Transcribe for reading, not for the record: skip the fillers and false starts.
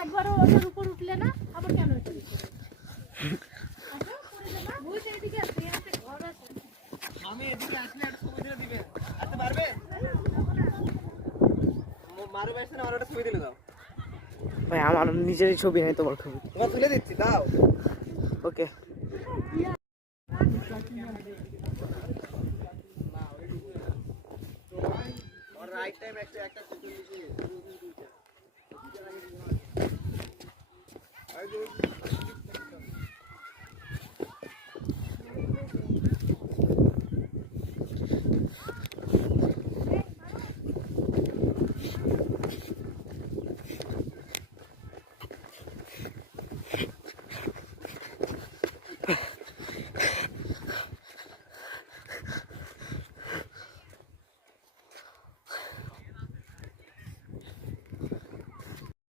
একবার ওটার উপর উঠলে না আবার কেন আমি এদিকে আসলে একটা ছবি দিলে দিবে আসতে পারবে মারু বাইছে না একটা ছবি দিলে দাও ভাই আমার নিজেরই ছবি নেই তোমার ছবি তোমার তুলে দিচ্ছি দাও ওকে রাইট টাইম একটা ছবি